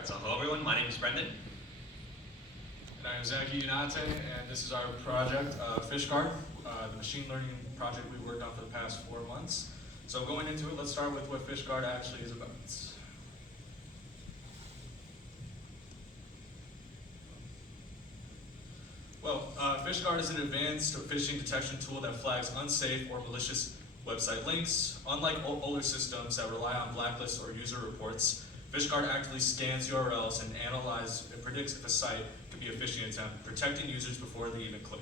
Alright, so hello everyone, my name is Brendan. And I am Zachary Ydunate, and this is our project, PhishGuard, the machine learning project we worked on for the past 4 months. So going into it, let's start with what PhishGuard actually is about. Well, PhishGuard is an advanced phishing detection tool that flags unsafe or malicious website links. Unlike older systems that rely on blacklists or user reports, PhishGuard actively scans URLs and predicts if a site could be a phishing attempt, protecting users before they even click.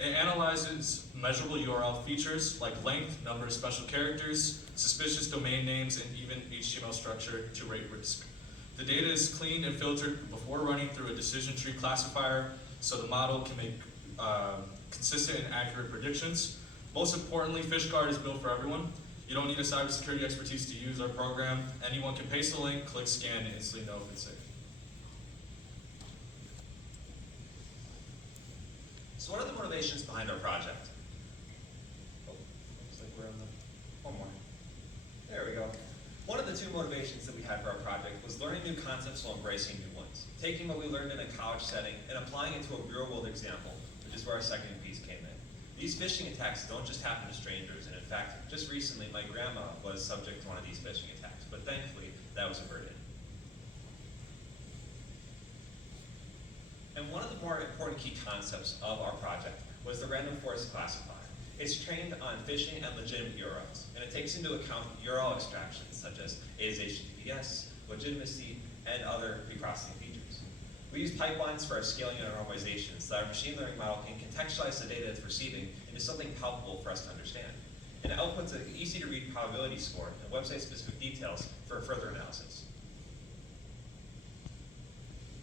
It analyzes measurable URL features like length, number of special characters, suspicious domain names, and even HTML structure to rate risk. The data is cleaned and filtered before running through a decision tree classifier so the model can make consistent and accurate predictions. Most importantly, PhishGuard is built for everyone. You don't need a cybersecurity expertise to use our program. Anyone can paste a link, click scan, and instantly know if it's safe. So what are the motivations behind our project? Oh, looks like we're on the, one more. There we go. One of the two motivations that we had for our project was learning new concepts while embracing new ones. Taking what we learned in a college setting and applying it to a real-world example, which is where our second piece came in. These phishing attacks don't just happen to strangers, and in fact, just recently my grandma was subject to one of these phishing attacks, but thankfully that was averted. And one of the more important key concepts of our project was the random forest classifier. It's trained on phishing and legitimate URLs, and it takes into account URL extractions such as A is HTTPS, legitimacy, and other preprocessing features. We use pipelines for our scaling and our normalization so that our machine learning model can contextualize the data it's receiving into something palpable for us to understand. And it outputs an easy-to-read probability score and website-specific details for further analysis.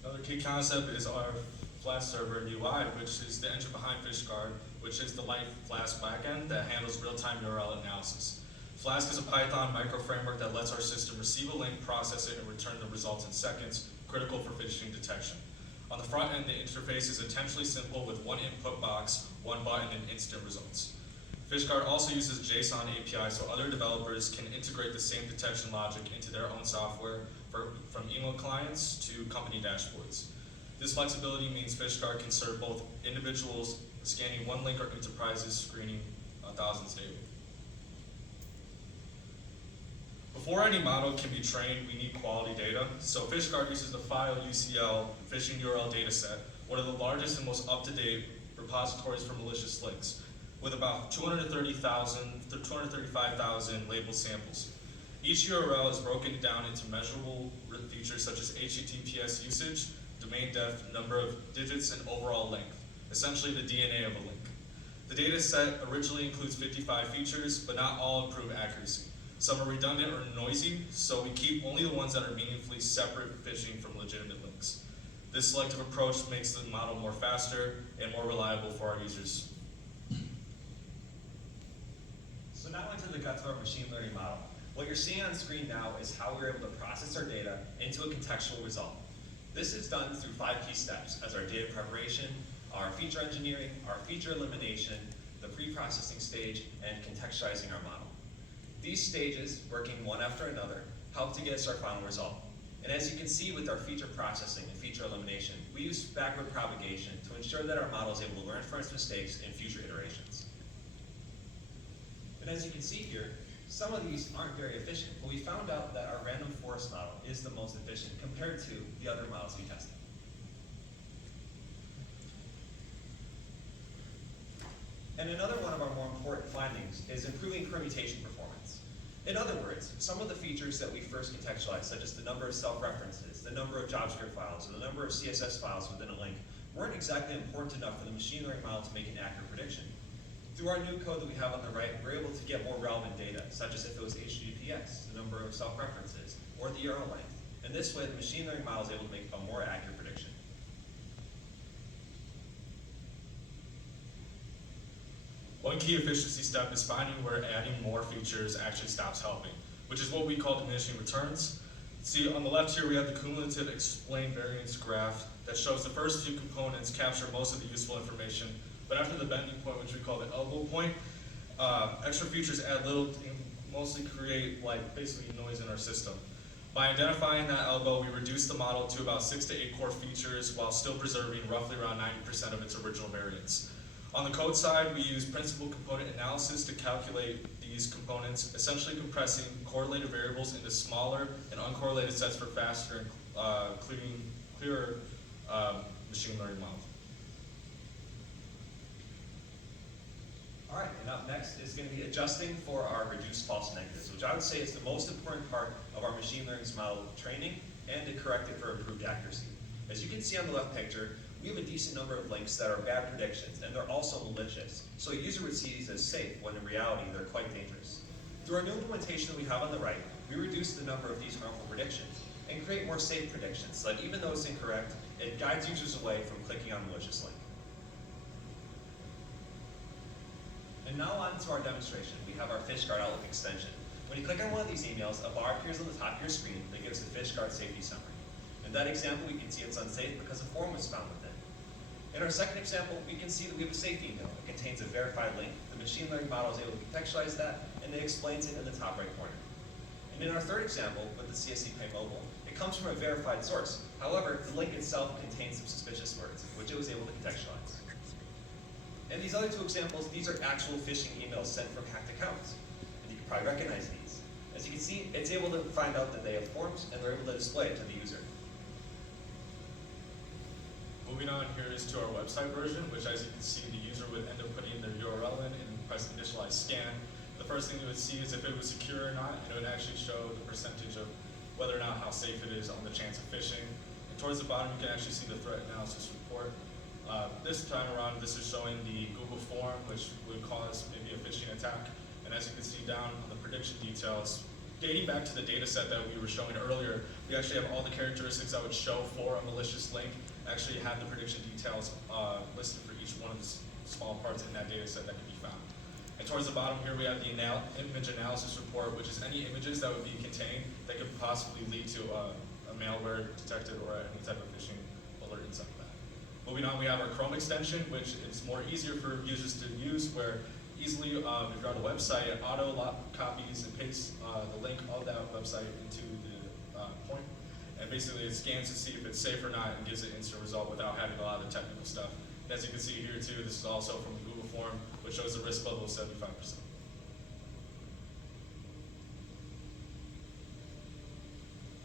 Another key concept is our Flask server and UI, which is the engine behind PhishGuard, which is the light Flask backend that handles real-time URL analysis. Flask is a Python micro-framework that lets our system receive a link, process it, and return the results in seconds, critical for phishing detection. On the front end, the interface is intentionally simple with one input box, one button, and instant results. PhishGuard also uses JSON API so other developers can integrate the same detection logic into their own software from email clients to company dashboards. This flexibility means PhishGuard can serve both individuals scanning one link or enterprises screening thousands daily. Before any model can be trained, we need quality data. So PhishGuard uses the file UCL phishing URL dataset, one of the largest and most up-to-date repositories for malicious links, with about 235,000 labeled samples. Each URL is broken down into measurable features such as HTTPS usage, domain depth, number of digits, and overall length, essentially the DNA of a link. The data set originally includes 55 features, but not all improve accuracy. Some are redundant or noisy, so we keep only the ones that are meaningfully separate phishing from legitimate links. This selective approach makes the model more faster and more reliable for our users. So now into the guts of our machine learning model. What you're seeing on screen now is how we're able to process our data into a contextual result. This is done through 5 key steps, as our data preparation, our feature engineering, our feature elimination, the pre-processing stage, and contextualizing our model. These stages, working one after another, help to get us our final result. And as you can see with our feature processing and feature elimination, we use backward propagation to ensure that our model is able to learn from its mistakes in future iterations. And as you can see here, some of these aren't very efficient, but we found out that our random forest model is the most efficient compared to the other models we tested. And another one of our more important findings is improving permutation performance. In other words, some of the features that we first contextualized, such as the number of self-references, the number of JavaScript files, or the number of CSS files within a link, weren't exactly important enough for the machine learning model to make an accurate prediction. Through our new code that we have on the right, we're able to get more relevant data, such as if it was HTTPS, the number of self-references, or the URL length. And this way, the machine learning model is able to make a more accurate prediction. One key efficiency step is finding where adding more features actually stops helping, which is what we call diminishing returns. See, on the left here, we have the cumulative explained variance graph that shows the first 2 components capture most of the useful information, but after the bending point, which we call the elbow point, extra features add little, mostly create basically noise in our system. By identifying that elbow, we reduced the model to about 6 to 8 core features while still preserving roughly around 90% of its original variance. On the code side, we use principal component analysis to calculate these components, essentially compressing correlated variables into smaller and uncorrelated sets for faster and clearer machine learning models. All right, and up next is going to be adjusting for our reduced false negatives, which I would say is the most important part of our machine learning model training and to correct it for improved accuracy. As you can see on the left picture, we have a decent number of links that are bad predictions, and they're also malicious. So a user would see these as safe, when in reality, they're quite dangerous. Through our new implementation that we have on the right, we reduce the number of these harmful predictions and create more safe predictions, so that even though it's incorrect, it guides users away from clicking on a malicious link. And now on to our demonstration. We have our PhishGuard Outlook extension. When you click on one of these emails, a bar appears on the top of your screen that gives a PhishGuard safety summary. In that example, we can see it's unsafe because a form was found within. In our second example, we can see that we have a safe email. It contains a verified link. The machine learning model is able to contextualize that, and it explains it in the top right corner. And in our third example, with the CSC Pay Mobile, it comes from a verified source. However, the link itself contains some suspicious words, which it was able to contextualize. And these other two examples, these are actual phishing emails sent from hacked accounts. And you can probably recognize these. As you can see, it's able to find out that they have forms, and they're able to display it to the user. Moving on here is to our website version, which as you can see, the user would end up putting their URL in and press initialize scan. The first thing you would see is if it was secure or not, and it would actually show the percentage of whether or not how safe it is on the chance of phishing. And towards the bottom, you can actually see the threat analysis report. This time around, this is showing the Google form, which would cause maybe a phishing attack. And as you can see down on the prediction details, dating back to the data set that we were showing earlier, we actually have all the characteristics that would show for a malicious link, actually have the prediction details listed for each one of the small parts in that data set that can be found. And towards the bottom here, we have the image analysis report, which is any images that would be contained that could possibly lead to a malware detected or any type of phishing alert inside of that. Moving on, we have our Chrome extension, which is more easier for users to use, where easily, if you're on the website, it auto copies and pastes the link of that website into the point. And basically, it scans to see if it's safe or not and gives an instant result without having a lot of technical stuff. And as you can see here too, this is also from the Google form, which shows the risk level of 75%.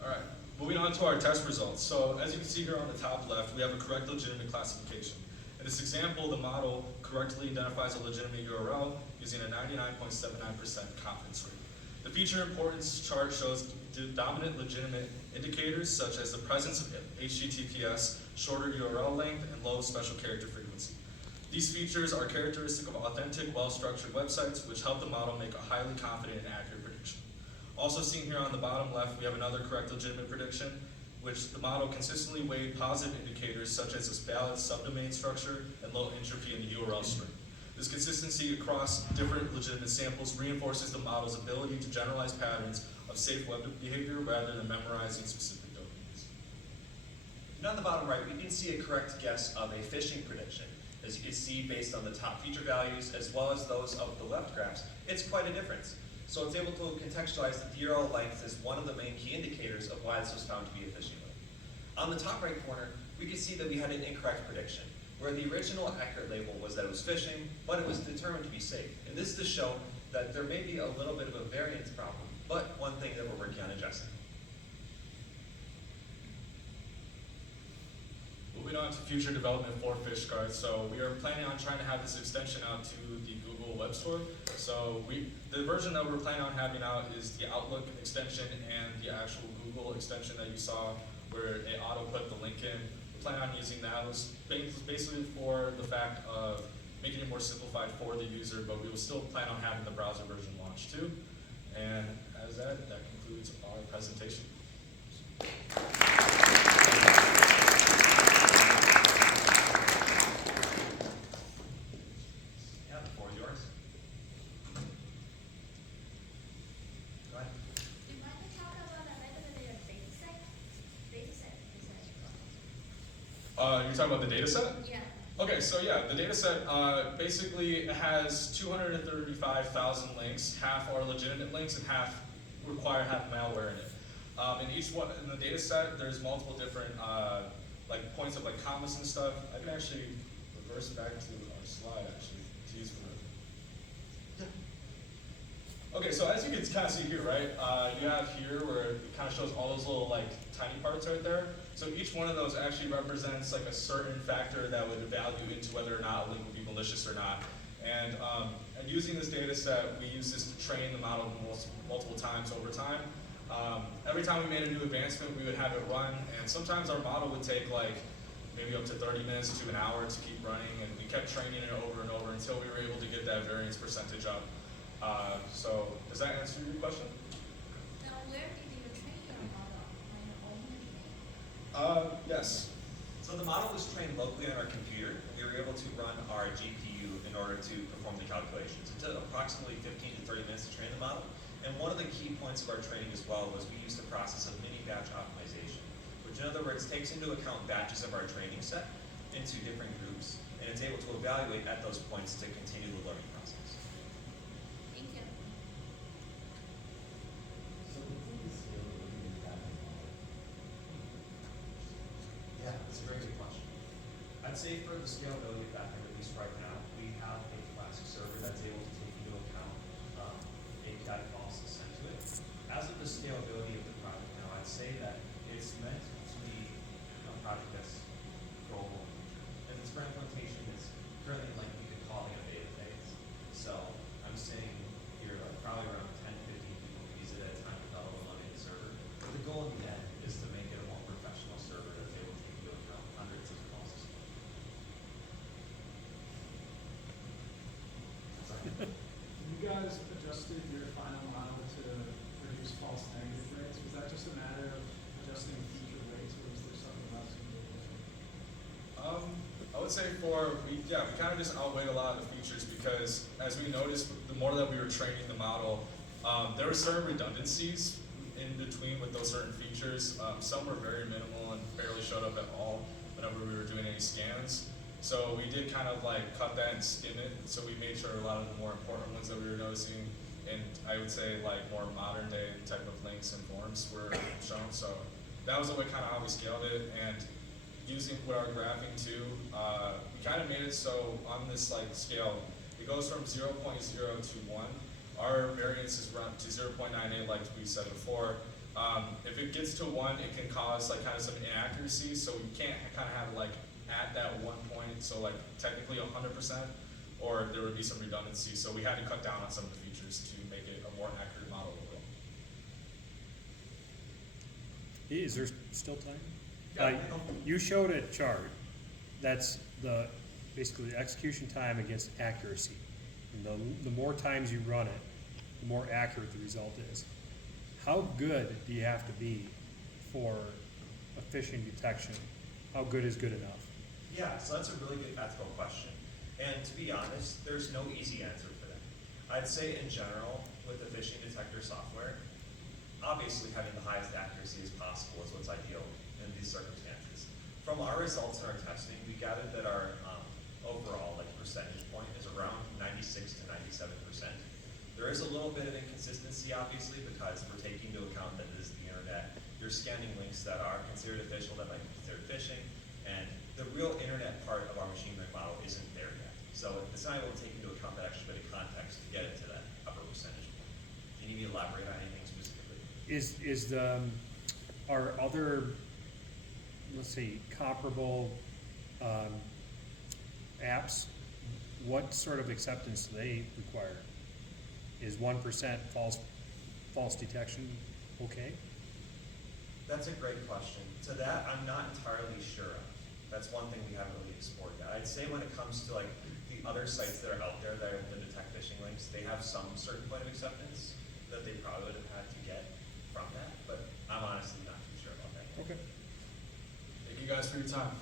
All right, moving on to our test results. So as you can see here on the top left, we have a correct legitimate classification. In this example, the model correctly identifies a legitimate URL using a 99.79% confidence rate. The feature importance chart shows the dominant legitimate indicators such as the presence of HTTPS, shorter URL length, and low special character frequency. These features are characteristic of authentic, well-structured websites, which help the model make a highly confident and accurate prediction. Also seen here on the bottom left, we have another correct legitimate prediction, which the model consistently weighed positive indicators such as its valid subdomain structure and low entropy in the URL string. This consistency across different legitimate samples reinforces the model's ability to generalize patterns of safe web behavior rather than memorizing specific domains. And on the bottom right, we can see a correct guess of a phishing prediction. As you can see, based on the top feature values as well as those of the left graphs, it's quite a difference. So it's able to contextualize that the URL length as one of the main key indicators of why this was found to be a phishing link. On the top right corner, we can see that we had an incorrect prediction, where the original accurate label was that it was phishing, but it was determined to be safe. And this is to show that there may be a little bit of a variance problem, but one thing that we're working on addressing. Moving on to future development for PhishGuard. So we are planning on trying to have this extension out to the Google Web Store. So the version that we're planning on having out is the Outlook extension and the actual Google extension that you saw where they auto put the link in. We plan on using that. It was basically for the fact of making it more simplified for the user, but we will still plan on having the browser version launched too. And as that concludes our presentation. Yeah, the floor is yours. Go ahead. Do you mind to talk about the metadata dataset? You're talking about the data set? Yeah. Okay, so yeah, the data set basically has 235,000 links. Half are legitimate links and half require malware in it. In each one, in the data set, there's multiple different like points of like commas and stuff. I can actually reverse back to our slide actually to use for the. Okay, so as you can kind of see here, right, you have here where it kind of shows all those little like tiny parts right there. So each one of those actually represents like a certain factor that would evaluate into whether or not a link would be malicious or not. And using this data set, we use this to train the model multiple times over time. Every time we made a new advancement, we would have it run, and sometimes our model would take like maybe up to 30 minutes to an hour to keep running, and we kept training it over and over until we were able to get that variance percentage up. So does that answer your question? Now, where did you train your model? On your own machine? Yes. So the model was trained locally on our computer. We were able to run our GPU in order to perform the calculations. It took approximately 15 to 30 minutes to train the model. And one of the key points of our training as well was we used the process of mini batch optimization, which in other words takes into account batches of our training set into different groups, and it's able to evaluate at those points to continue the learning process. Thank you. So what do you scale the data model? Yeah, that's a very good question. I'd say for the scalability of that, at least right now, we have a Flask server that's able to take into account API calls sent to it. As of the scalability of the project now, I'd say that it's meant to be a project that's global. And its current implementation is currently like we could call it a beta phase. So I'm saying you're probably around 10, 15 people use it at a time to develop a Monday server. But the goal in the end is to make it a more professional server that's able to take into account hundreds of calls. Sorry. You guys adjusted your final model to reduce false negative rates. Was that just a matter of adjusting future rates, or was there something else you did different? I would say we kind of just outweighed a lot of the features because as we noticed, the more that we were training the model, there were certain redundancies in between with those certain features. Some were very minimal and barely showed up at all whenever we were doing any scans. So we did kind of like cut that and skim it. So we made sure a lot of the more important ones that we were noticing, and I would say like more modern day type of links and forms were shown. So that was the way kind of how we scaled it. And using with our graphing too, we kind of made it so on this like scale, it goes from 0.0 to 1. Our variance is run to 0.98 like we said before. If it gets to 1, it can cause like kind of some inaccuracy. So we can't kind of have like at that 1 point, so like technically 100%, or there would be some redundancy. So we had to cut down on some of the features to make it a more accurate model overall. Is there still time? Yeah, You showed a chart. That's basically the execution time against accuracy. And the more times you run it, the more accurate the result is. How good do you have to be for a phishing detection? How good is good enough? Yeah, so that's a really good ethical question. And to be honest, there's no easy answer for that. I'd say in general, with the phishing detector software, obviously having the highest accuracy as possible is what's ideal in these circumstances. From our results in our testing, we gathered that our overall percentage point is around 96 to 97%. There is a little bit of inconsistency, obviously, because we're taking into account that it is the internet. You're scanning links that are considered official, that might be considered phishing, and the real internet part of our machine learning model isn't there yet. So it's not able to take into account that extra bit of context to get it to that upper percentage point. Do you need me to elaborate on anything specifically? Are other, let's see, comparable apps, what sort of acceptance do they require? Is 1% false detection okay? That's a great question. To that, I'm not entirely sure of. That's one thing we haven't really explored yet. I'd say when it comes to like the other sites that are out there that are able to detect phishing links, they have some certain point of acceptance that they probably would have had to get from that, but I'm honestly not too sure about that. Okay. Thank you guys for your time.